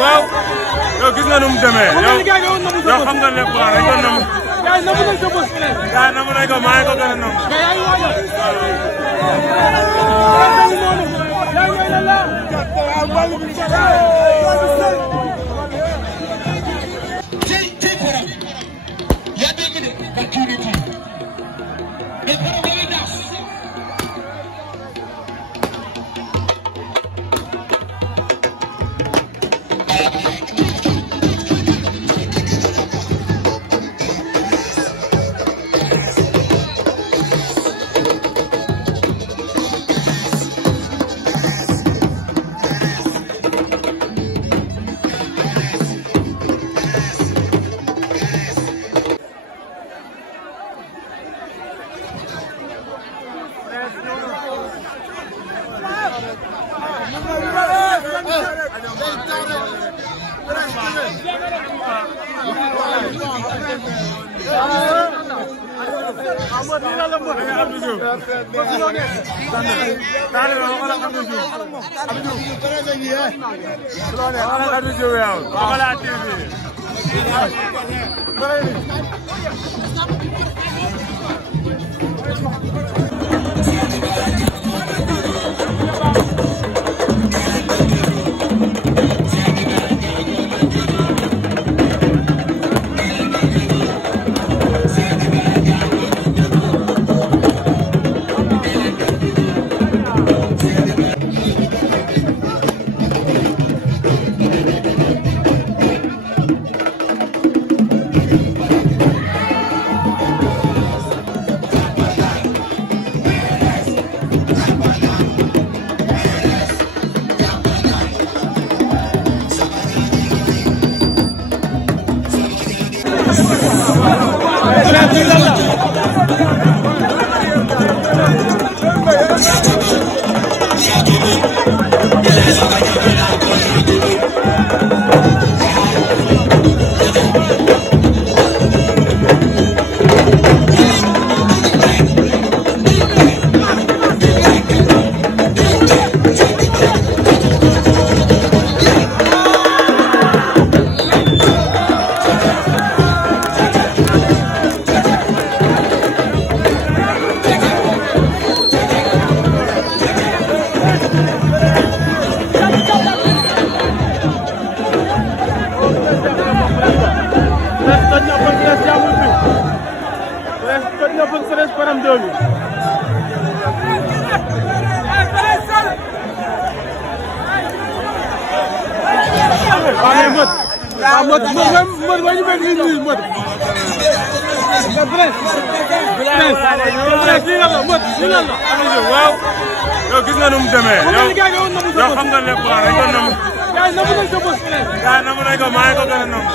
waaw yow gis nga nu mu demee yow xam nga lépp waaw rek na mu gaa namu nañ ko maa ngi ko gën a nangu waaw yow gis nga nu mu demee yow xam nga lépp waaw rek na mu gaa namu nañ ko maa ngi ko gën a nangu